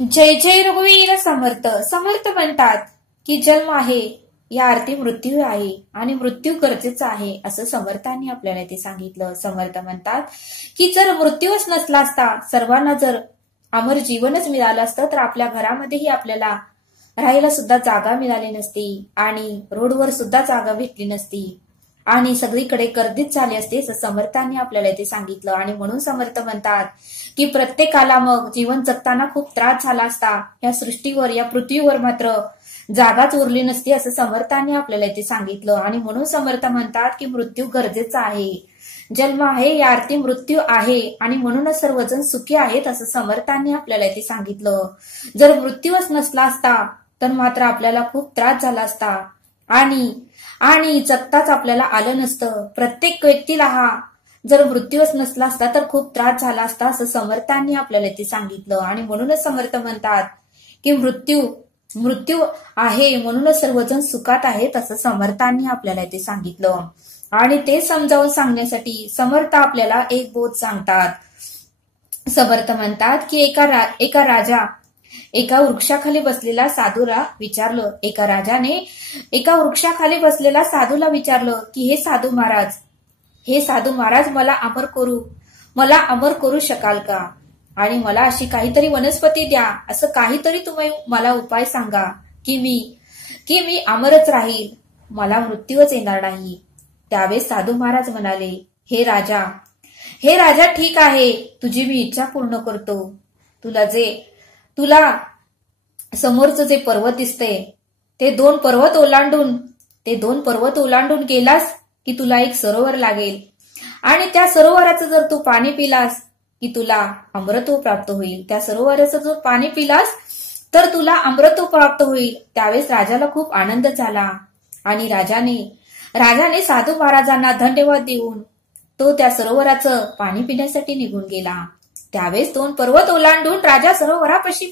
जय जय रघुवीर समर्थ. समर्थ म्हणतात की जन्म आहे या अर्थी मृत्यू आहे आणि मृत्यू गरजेचा आहे असं समर्थांनी आपल्याला ते सांगितलं. समर्थ म्हणतात की जर मृत्यूच नसला असता, सर्वांना जर अमर जीवनच मिळालं असतं तर आपल्या घरामध्येही आपल्याला राहायला सुद्धा जागा मिळाली नसती आणि रोडवर सुद्धा जागा भेटली नसती आणि सगळीकडे गर्दीच झाली असते असं समर्थांनी आपल्याला ते सांगितलं. आणि म्हणून समर्थ म्हणतात की प्रत्येकाला मग जीवन जगताना खूप त्रास झाला असता, या सृष्टीवर या पृथ्वीवर मात्र जागाच उरली नसती असं समर्थांनी आपल्याला ते सांगितलं. आणि म्हणून समर्थ म्हणतात की मृत्यू गरजेचा आहे, जन्म आहे या अर्थी मृत्यू आहे आणि म्हणूनच सर्वजण सुखी आहेत असं समर्थांनी आपल्याला ते सांगितलं. जर मृत्यूच नसला असता तर मात्र आपल्याला खूप त्रास झाला असता आणि जगताच आपल्याला आलं नसतं. प्रत्येक व्यक्तीला हा जर मृत्यूच नसला असता तर खूप त्रास झाला असता असं समर्थांनी आपल्याला ते सांगितलं. आणि म्हणूनच समर्थ म्हणतात की मृत्यू आहे म्हणूनच सर्वजण सुखात आहेत असं समर्थांनी आपल्याला ते सांगितलं. आणि ते समजावून सांगण्यासाठी समर्थ आपल्याला एक बोध सांगतात. समर्थ म्हणतात की एका राजा एका वृक्षाखाली बसलेला साधूला विचारलं. एका राजाने एका वृक्षाखाली बसलेला साधूला विचारलं की हे साधू महाराज मला अमर करू शकाल का? आणि मला अशी काहीतरी वनस्पती द्या, असं काहीतरी तुम्ही मला उपाय सांगा की मी अमरच राहील, मला मृत्यूच येणार नाही. त्यावेळेस साधू महाराज म्हणाले, हे राजा ठीक आहे, तुझी मी इच्छा पूर्ण करतो. तुला समोरचं जे पर्वत दिसते ते दोन पर्वत ओलांडून गेलास की तुला एक सरोवर लागेल आणि त्या सरोवराचं जर तू पाणी पिलास की तुला अमृतत्व प्राप्त होईल. त्या सरोवराचं जर पाणी पिलास तर तुला अमृतत्व प्राप्त होईल. त्यावेळेस राजाला खूप आनंद झाला आणि राजाने साधू महाराजांना धन्यवाद देऊन तो त्या सरोवराचं पाणी पिण्यासाठी निघून गेला. त्यावेळेस दोन पर्वत ओलांडून राजा सरोवरापाशी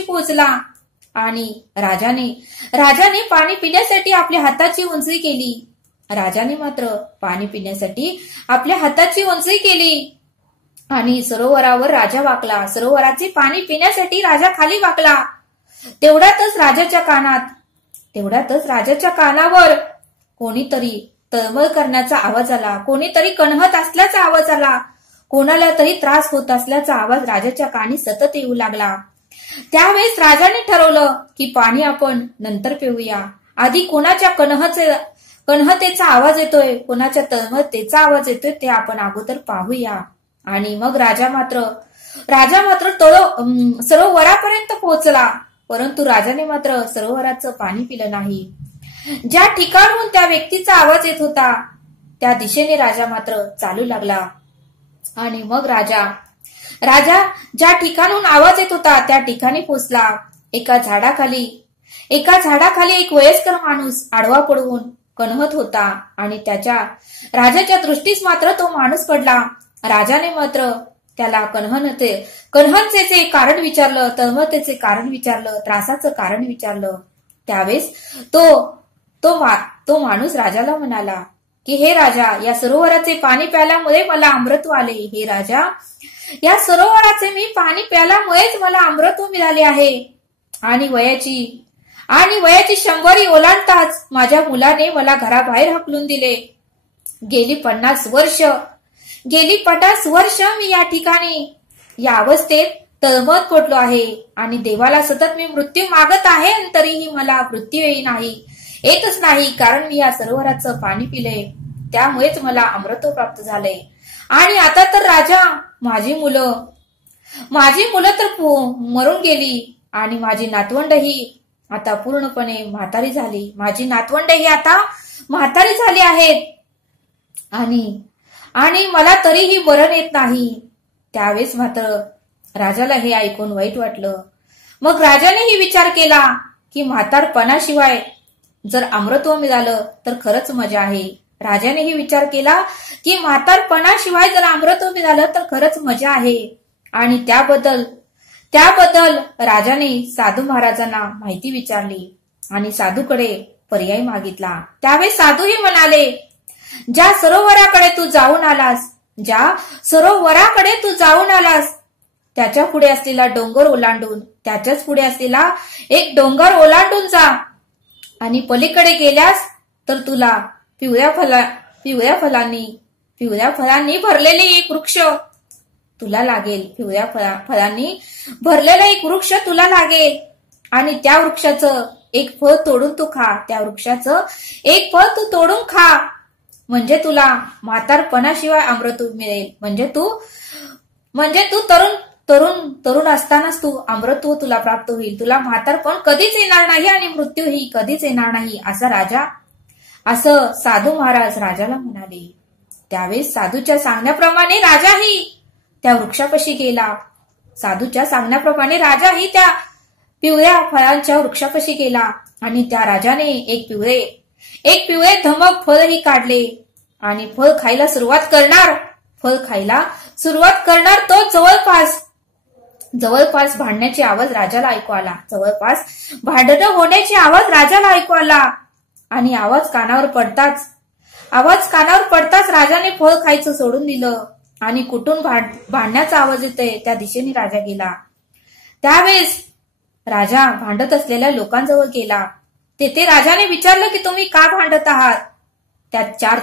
पोहोचला आणि राजाने पाणी पिण्यासाठी आपल्या हाताची उंची केली. राजाने मात्र पाणी पिण्यासाठी आपल्या हाताची उंची केली आणि सरोवरावर राजा वाकला. सरोवराचे पाणी पिण्यासाठी राजा खाली वाकला. तेवढ्यातच राजाच्या कानावर कोणीतरी तळमळ करण्याचा आवाज आला, कोणीतरी कणहत असल्याचा आवाज आला, कोणाला तरी त्रास होत असल्याचा आवाज राजाच्या कानी सतत येऊ लागला. त्यावेळेस राजाने ठरवलं की पाणी आपण नंतर पिऊया, आधी कोणाच्या कणहतेचा आवाज येतोय, कोणाच्या तळमळतेचा आवाज येतोय ते आपण अगोदर पाहूया. आणि मग राजा मात्र सरोवरापर्यंत पोहोचला, परंतु राजाने मात्र सरोवराचं पाणी पिलं नाही. ज्या ठिकाणून त्या व्यक्तीचा आवाज येत होता त्या दिशेने राजा मात्र चालू लागला. आणि मग राजा ज्या ठिकाणून आवाज येत होता त्या ठिकाणी पोहोचला. एका झाडाखाली एक वयस्कर माणूस आडवा पडून कणहत होता आणि राजाच्या दृष्टीस मात्र तो माणूस पडला. राजाने मात्र त्याला कणहतेचे कारण विचारलं, तळमळतेचे कारण विचारलं, त्रासाचं कारण विचारलं. त्यावेळेस तो माणूस राजाला म्हणाला की हे राजा, या सरोवराचे पाणी प्यायल्यामुळे मला अमृतत्व आले. हे राजा, या सरोवराचे मी पाणी प्यायल्यामुळेच मला अमृतत्व मिळाले आहे. आणि वयाची 100 ओलांडताच माझ्या मुलाने मला घराबाहेर हाकलून दिले. गेली 50 वर्ष मी या ठिकाणी या अवस्थेत तळमळत पडलो आहे आणि देवाला सतत मी मृत्यू मागत आहे आणि तरीही मला मृत्यू येतच नाही, कारण मी या सरोवराचं पाणी पिले, त्यामुळेच मला अमृतत्व प्राप्त झाले. आणि आता तर राजा, माझी मुलं तर मरून गेली आणि माझी नातवंडही आता पूर्णपणे म्हातारी झाली. माझी नातवंडही आता म्हातारी झाली आहेत आणि मला तरीही मरण येत नाही. त्यावेळेस मात्र राजाला हे ऐकून वाईट वाटलं. मग राजानेही विचार केला की म्हातारपणाशिवाय जर अमृतत्व मिळालं तर खरंच मजा आहे. राजानेही विचार केला की म्हातारपणाशिवाय जर अमृतत्व मिळालं तर खरंच मजा आहे. आणि त्याबद्दल राजाने साधू महाराजांना माहिती विचारली आणि साधूकडे पर्याय मागितला. त्यावेळेस साधूही म्हणाले, ज्या सरोवराकडे तू जाऊन आलास ज्या सरोवराकडे तू जाऊन आलास त्याच्या पुढे असलेला डोंगर ओलांडून, त्याच्याच पुढे असलेला एक डोंगर ओलांडून जा आणि पलीकडे गेल्यास तर तुला पिवळ्या फळांनी भरलेले एक वृक्ष तुला लागेल. पिवळ्या फळांनी भरलेला एक वृक्ष तुला लागेल आणि त्या वृक्षाचं एक फळ तोडून तू खा. त्या वृक्षाचं एक फळ तू तोडून खा म्हणजे तुला म्हातारपणाशिवाय अमृत मिळेल. म्हणजे तू तरुण असतानाच तू अमृतत्व तुला प्राप्त होईल. तुला म्हातारपण कधीच येणार नाही आणि मृत्यूही कधीच येणार नाही असं साधू महाराज राजाला म्हणाले. त्यावेळेस साधूच्या सांगण्याप्रमाणे राजाही त्या वृक्षापाशी गेला. साधूच्या सांगण्याप्रमाणे राजाही त्या पिवळ्या फळांच्या वृक्षापाशी गेला आणि त्या राजाने एक पिवळे धमक फळही काढले आणि फळ खायला सुरुवात करणार तो जवळपास भांडण्याची आवाज राजाला ऐकू आला. जवळपास भांडणं होण्याची आवाज राजाला ऐकू आला आणि आवाज कानावर पडताच राजाने फळ खायचं सोडून दिलं आणि कुठून भांडण्याचा आवाज येतोय त्या दिशेने राजा गेला. त्यावेळेस राजा भांडत असलेल्या लोकांजवळ गेला. तेथे राजाने विचारलं की तुम्ही का भांडत आहात. त्या चार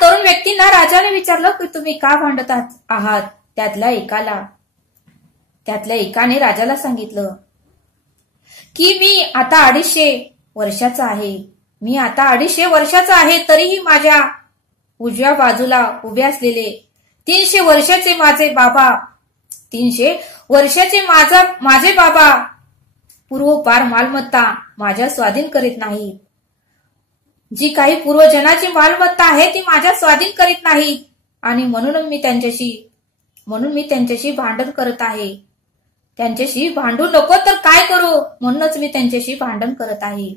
तरुण व्यक्तींना राजाने विचारलं की तुम्ही का भांडत आहात. त्यातल्या एकाने राजाला सांगितलं की मी आता 250 वर्षाचा आहे. तरीही माझ्या उजव्या बाजूला उभे असलेले 300 वर्षाचे माझे बाबा पूर्वपार मालमत्ता माझ्या स्वाधीन करीत नाहीत. जी काही पूर्वजनाची मालमत्ता आहे ती माझ्या स्वाधीन करीत नाहीत आणि म्हणून मी त्यांच्याशी भांडण करत आहे. त्यांच्याशी भांडू नको तर काय करू म्हणूनच मी त्यांच्याशी भांडण करत आहे.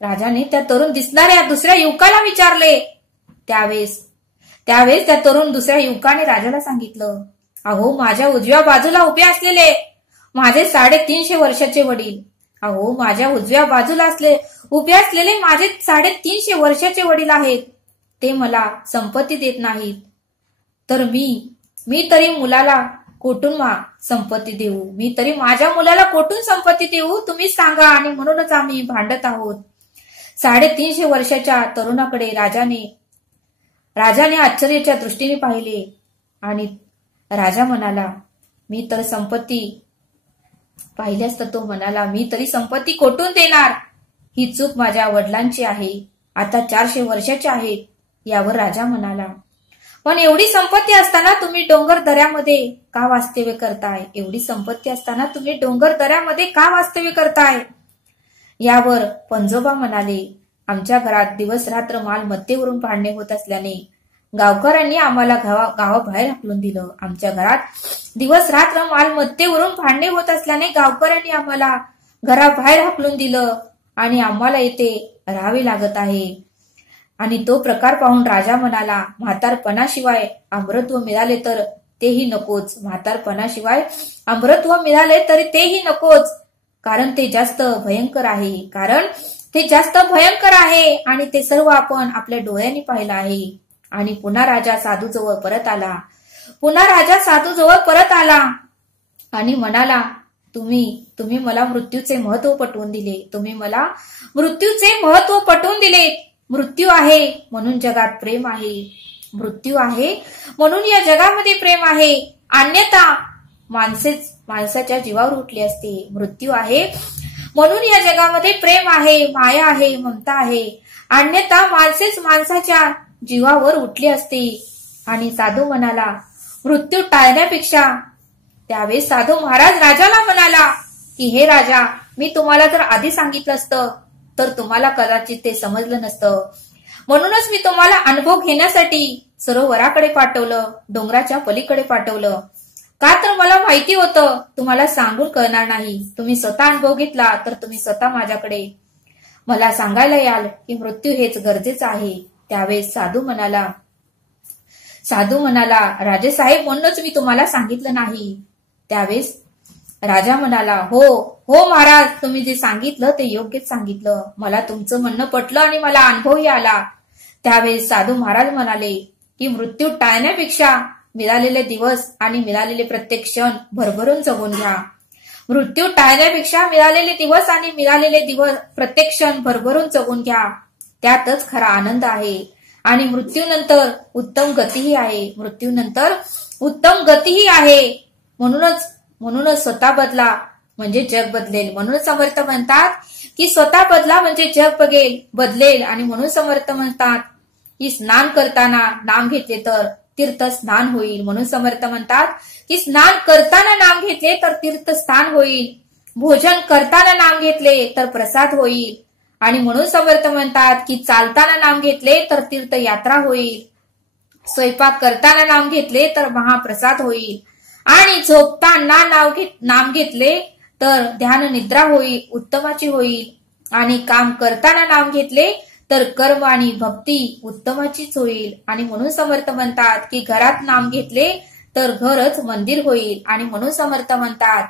राजाने त्या तरुण दिसणाऱ्या दुसऱ्या युवकाला विचारले. त्यावेळेस त्या तरुण दुसऱ्या युवकाने राजाला सांगितलं, अहो माझ्या उजव्या बाजूला उभे असलेले माझे 350 वर्षाचे वडील, अहो माझ्या उजव्या बाजूला उभे असलेले माझे 350 वर्षाचे वडील आहेत. ते मला संपत्ती देत नाहीत. तर मी तरी मुलाला कोठून संपत्ती देऊ. मी तरी माझ्या मुलाला कोठून संपत्ती देऊ तुम्हीच सांगा आणि म्हणूनच आम्ही भांडत आहोत. 350 वर्षाच्या तरुणाकडे राजाने आश्चर्याच्या दृष्टीने पाहिले आणि राजा म्हणाला, मी तर संपत्ती पाहिल्यास तर तो म्हणाला, मी तरी संपत्ती कोठून देणार. ही चूक माझ्या वडिलांची आहे. आता 400 वर्षाचे आहेत. यावर राजा म्हणाला, पण एवढी संपत्ती असताना तुम्ही डोंगर दऱ्यामध्ये का वास्तव्य करताय. एवढी संपत्ती असताना तुम्ही डोंगर दऱ्यामध्ये का वास्तव्य करताय. यावर पंजोबा म्हणाले, आमच्या घरात दिवस रात्र मालमत्तेवरून भांडणे होत असल्याने गावकऱ्यांनी आम्हाला गावाबाहेर हाकलून दिलं. आमच्या घरात दिवस रात्र मालमत्तेवरून भांडणे होत असल्याने गावकऱ्यांनी आम्हाला घराबाहेर हाकलून दिलं आणि आम्हाला येथे राहावे लागत आहे. आणि तो प्रकार पाहून राजा म्हणाला, म्हातारपणाशिवाय अमृतत्व मिळाले तर तेही नकोच. म्हातारपणाशिवाय अमृतत्व मिळाले तरी तेही नकोच. कारण ते जास्त भयंकर आहे आणि ते सर्व आपण आपल्या डोळ्यांनी पाहिलं आहे. आणि पुन्हा राजा साधूजवळ परत आला आणि म्हणाला, तुम्ही मला मृत्यूचे महत्व पटवून दिले. मृत्यू आहे म्हणून जगात प्रेम आहे. मृत्यू आहे म्हणून या जगामध्ये प्रेम आहे. अन्यथा माणसाच्या जीवावर उठले असते. मृत्यू आहे म्हणून या जगामध्ये प्रेम आहे, माया आहे, ममता आहे. अन्यथा माणसाच्या जीवावर उठले असते. आणि साधू म्हणाला, मृत्यू टाळण्यापेक्षा. त्यावेळेस साधू महाराज राजाला म्हणाला की हे राजा, मी तुम्हाला जर आधी सांगितलं असतं तर तुम्हाला कदाचित ते समजलं नसतं. म्हणूनच मी तुम्हाला अनुभव घेण्यासाठी सरोवराकडे पाठवलं, डोंगराच्या पलीकडे पाठवलं. का तर मला माहिती होतं तुम्हाला सांगून कळणार नाही. तुम्ही स्वतः अनुभव घेतला तर तुम्ही स्वतः माझ्याकडे मला सांगायला याल की मृत्यू हेच गरजेचं आहे. त्यावेळेस साधू म्हणाला, राजेसाहेब म्हणूनच मी तुम्हाला सांगितलं नाही. त्यावेळेस राजा म्हणाला, हो हो महाराज, तुम्ही जे सांगितलं ते योग्यच सांगितलं. मला तुमचं म्हणणं पटलं आणि मला अनुभवही आला. त्यावेळेस साधू महाराज म्हणाले की मृत्यू टाळण्यापेक्षा मिळालेले दिवस आणि मिळालेले प्रत्येक क्षण भरभरून जगून घ्या. मृत्यू टाळण्यापेक्षा मिळालेले दिवस आणि मिळालेले दिवस प्रत्येक क्षण भरभरून जगून घ्या. त्यातच खरा आनंद आहे. आणि मृत्यूनंतर उत्तम गतीही आहे. मृत्यूनंतर उत्तम गतीही आहे. म्हणूनच स्वतः बदला म्हणजे जग बदलेल. म्हणून समर्थ म्हणतात की स्वतः बदला म्हणजे जग बदलेल. आणि म्हणून समर्थ म्हणतात की स्नान करताना नाम घेतले तर तीर्थ स्नान होईल. म्हणून समर्थ म्हणतात की स्नान करताना नाम घेतले तर तीर्थस्थान होईल. भोजन करताना नाम घेतले तर प्रसाद होईल. आणि म्हणून समर्थ म्हणतात की चालताना नाम घेतले तर तीर्थयात्रा होईल. स्वयंपाक करताना नाम घेतले तर महाप्रसाद होईल. आणि झोपताना नाम घेतले तर ध्यान निद्रा होईल, उत्तमाची होईल. आणि काम करताना नाम घेतले तर कर्म आणि भक्ती उत्तमाचीच होईल. आणि म्हणून समर्थ म्हणतात की घरात नाम घेतले तर घरच मंदिर होईल. आणि म्हणून समर्थ म्हणतात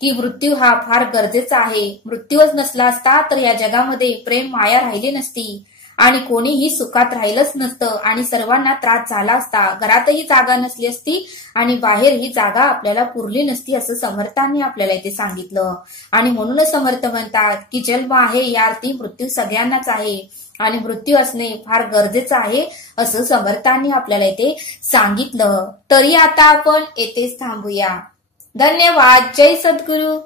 की मृत्यू हा फार गरजेचा आहे. मृत्यूच नसला असता तर या जगामध्ये प्रेम माया राहिली नसती आणि कोणीही सुखात राहिलंच नसतं आणि सर्वांना त्रास झाला असता. घरातही जागा नसली असती आणि बाहेर ही जागा आपल्याला पुरली नसती असं समर्थांनी आपल्याला इथे सांगितलं. आणि म्हणूनच समर्थ म्हणतात की जन्म आहे या अर्थी मृत्यू सगळ्यांनाच आहे आणि मृत्यू असणे फार गरजेचं आहे असं समर्थांनी आपल्याला इथे सांगितलं. तरी आता आपण येथेच थांबूया. धन्यवाद. जय सद्गुरू.